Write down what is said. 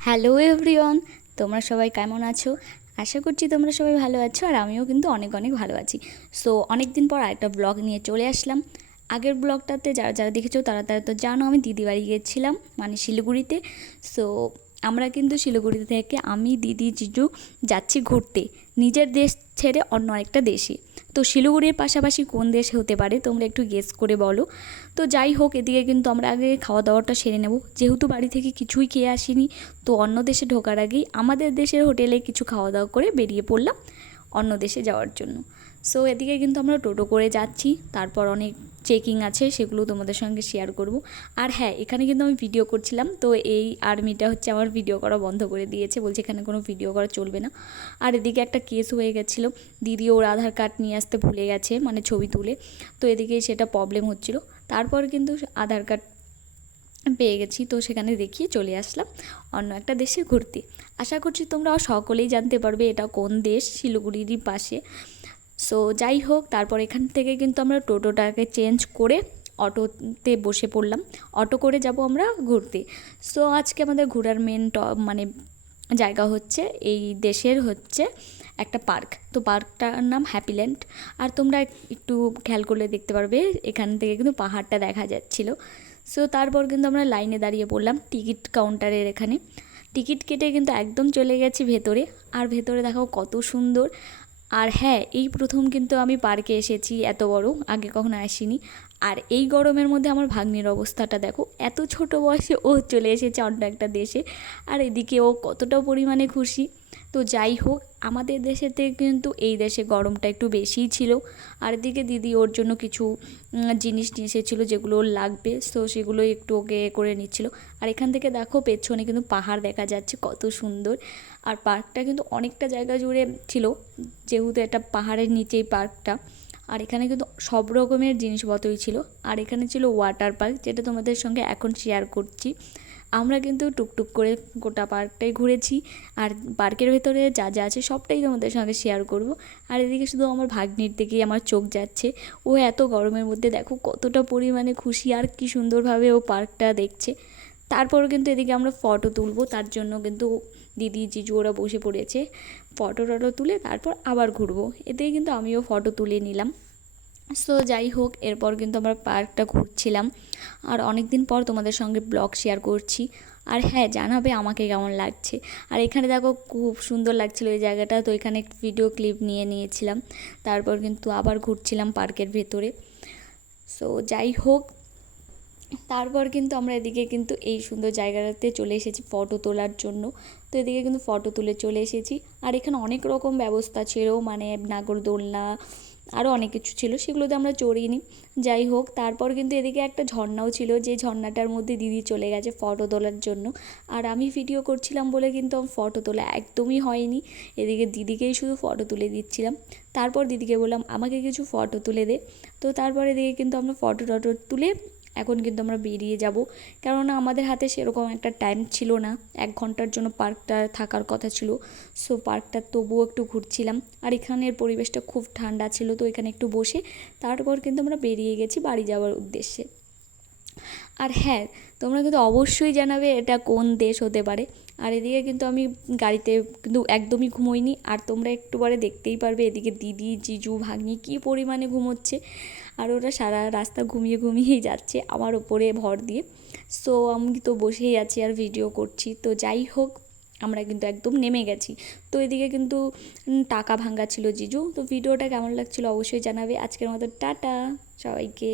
Hello everyone, তোমরা সবাই কেমন আছো? আশা করছি তোমরা সবাই ভালো আছো আর আমিও কিন্তু অনেক অনেক ভালো আছি। সো অনেক দিন পর আরেকটা ব্লগ নিয়ে চলে আসলাম। আগের ব্লগটাতে যারা যারা দেখেছ তারা তারা তো জানো আমি দিদি বাড়ি গিয়েছিলাম মানে শিলিগুড়িতে। সো আমরা কিন্তু শিলিগুড়ি থেকে আমি, দিদি, জিজু যাচ্ছি ঘুরতে। নিজের দেশ ছেড়ে অন্য আরেকটা দেশে। তো শিলিগুড়ির পাশাপাশি কোন দেশ হতে পারে তোমরা একটু গেস করে বলো। তো যাই হোক, এদিকে কিন্তু আমরা আগে খাওয়া দাওয়াটা সেরে নেব। যেহেতু বাড়ি থেকে কিছুই খেয়ে আসিনি, তো অন্য দেশে ঢোকার আগেই আমাদের দেশের হোটেলে কিছু খাওয়া দাওয়া করে বেরিয়ে পড়লাম অন্য দেশে যাওয়ার জন্য। সো এদিকে কিন্তু আমরা টোটো করে যাচ্ছি, তারপর অনেক চেকিং আছে, সেগুলো তোমাদের সঙ্গে শেয়ার করব। আর হ্যাঁ এখানে কিন্তু আমি ভিডিও করছিলাম, তো এই আর্মিটা হচ্ছে আমার ভিডিও করা বন্ধ করে দিয়েছে, বলছে এখানে কোনো ভিডিও করা চলবে না। আর এদিকে একটা কেস হয়ে গেছিল, দিদি ওর আধার কার্ড নিয়ে আসতে ভুলে গেছে মানে ছবি তুলে, তো এদিকে সেটা প্রবলেম হচ্ছিল। তারপর কিন্তু আধার কার্ড পেয়ে গেছি, তো সেখানে দেখিয়ে চলে আসলাম, অন্য একটা দেশে ঘুরতে। আশা করছি তোমরা সকলেই জানতে পারবে এটা কোন দেশ, শিলিগুড়িরই পাশে। সো যাই হোক, তারপর এখান থেকে কিন্তু আমরা টোটোটাকে চেঞ্জ করে অটোতে বসে পড়লাম। অটো করে যাব আমরা ঘুরতে। সো আজকে আমাদের ঘোরার মেন মানে জায়গা হচ্ছে, এই দেশের হচ্ছে একটা পার্ক। তো পার্কটার নাম হ্যাপিল্যান্ড আর তোমরা একটু খেয়াল করলে দেখতে পারবে, এখান থেকে কিন্তু পাহাড়টা দেখা যাচ্ছিল। সো তারপর কিন্তু আমরা লাইনে দাঁড়িয়ে পড়লাম টিকিট কাউন্টারের এখানে। টিকিট কেটে কিন্তু একদম চলে গেছি ভেতরে। আর ভেতরে দেখাও কত সুন্দর। আর হ্যাঁ এই প্রথম কিন্তু আমি পার্কে এসেছি, এত বড়, আগে কখনো আসিনি। আর এই গরমের মধ্যে আমার ভাগ্নির অবস্থাটা দেখো, এত ছোট বয়সে ও চলে এসেছে অন্য একটা দেশে। আর এদিকে ও কতটা পরিমাণে খুশি। তো যাই হোক, আমাদের দেশেতে কিন্তু এই দেশে গরমটা একটু বেশিই ছিল। আর এদিকে দিদি ওর জন্য কিছু জিনিস নিয়ে এসেছিল যেগুলো ওর লাগবে, তো সেগুলো একটু ওকে করে নিচ্ছিল। আর এখান থেকে দেখো, পেছনে কিন্তু পাহাড় দেখা যাচ্ছে, কত সুন্দর। আর পার্কটা কিন্তু অনেকটা জায়গা জুড়ে ছিল, যেহেতু এটা পাহাড়ের নিচেই পার্কটা। আর এখানে কিন্তু সব রকমের জিনিসপত্রই ছিল। আর এখানে ছিল ওয়াটার পার্ক যেটা তোমাদের সঙ্গে এখন শেয়ার করছি। আমরা কিন্তু টুকটুক করে গোটা পার্কটাই ঘুরেছি আর পার্কের ভেতরে যা যা আছে সবটাই তোমাদের সঙ্গে শেয়ার করব। আর এদিকে শুধু আমার ভাগ্নির দিকেই আমার চোখ যাচ্ছে। ও এত গরমের মধ্যে দেখো কতটা পরিমাণে খুশি আর কি সুন্দরভাবে ও পার্কটা দেখছে। তারপরও কিন্তু এদিকে আমরা ফটো তুলবো, তার জন্য কিন্তু দিদি, জিজু ওরা বসে পড়েছে। ফটো টটো তুলে তারপর আবার ঘুরবো। এতে কিন্তু আমিও ফটো তুলে নিলাম। সো যাই হোক, এরপর কিন্তু আমরা পার্কটা ঘুরছিলাম। আর অনেক দিন পর তোমাদের সঙ্গে ব্লগ শেয়ার করছি। আর হ্যাঁ জানাবে আমাকে কেমন লাগছে। আর এখানে দেখো, খুব সুন্দর লাগছিল এই জায়গাটা। তো এখানে ভিডিও ক্লিপ নিয়ে নিয়েছিলাম। তারপর কিন্তু আবার ঘুরছিলাম পার্কের ভেতরে। সো যাই হোক, তারপর কিন্তু আমরা এদিকে কিন্তু এই সুন্দর জায়গাটাতে চলে এসেছি ফটো তোলার জন্য। তো এদিকে কিন্তু ফটো তুলে চলে এসেছি। আর এখানে অনেক রকম ব্যবস্থা ছিল। মানে নাগরদোলনা আরও অনেক কিছু ছিল, সেগুলোতে আমরা চড়িনি যাই হোক, তারপর কিন্তু এদিকে একটা ঝর্ণাও ছিল, যে ঝর্ণাটার মধ্যে দিদি চলে গেছে ফটো তোলার জন্য। আর আমি ভিডিও করছিলাম বলে কিন্তু আমি ফটো তোলা একদমই হয়নি। এদিকে দিদিকেই শুধু ফটো তুলে দিচ্ছিলাম। তারপর দিদিকে বললাম, আমাকে কিছু ফটো তুলে দে। তো তারপরে এদিকে কিন্তু আমরা ফটো টটো তুলে এখন কিন্তু আমরা বেরিয়ে যাব। কেননা আমাদের হাতে সেরকম একটা টাইম ছিল না। এক ঘণ্টার জন্য পার্কটা থাকার কথা ছিল। সো পার্কটা তবুও একটু ঘুরছিলাম। আর এখানের পরিবেশটা খুব ঠান্ডা ছিল, তো এখানে একটু বসে তারপর কিন্তু আমরা বেরিয়ে গেছি বাড়ি যাওয়ার উদ্দেশ্যে। আর হ্যাঁ তোমরা কিন্তু অবশ্যই জানাবে এটা কোন দেশ হতে পারে। আর এদিকে কিন্তু আমি গাড়িতে কিন্তু একদমই ঘুমোইনি। আর তোমরা একটু পরে দেখতেই পারবে এদিকে দিদি, জিজু, ভাগ্নি কী পরিমাণে ঘুমোচ্ছে। আর ওরা সারা রাস্তা ঘুমিয়ে ঘুমিয়েই যাচ্ছে আমার ওপরে ভর দিয়ে। সো আমি তো বসেই আছি আর ভিডিও করছি। তো যাই হোক, আমরা কিন্তু একদম নেমে গেছি। তো এদিকে কিন্তু টাকা ভাঙ্গা ছিল জিজু। তো ভিডিওটা কেমন লাগছিল অবশ্যই জানাবে। আজকের মতো টাটা, সবাইকে।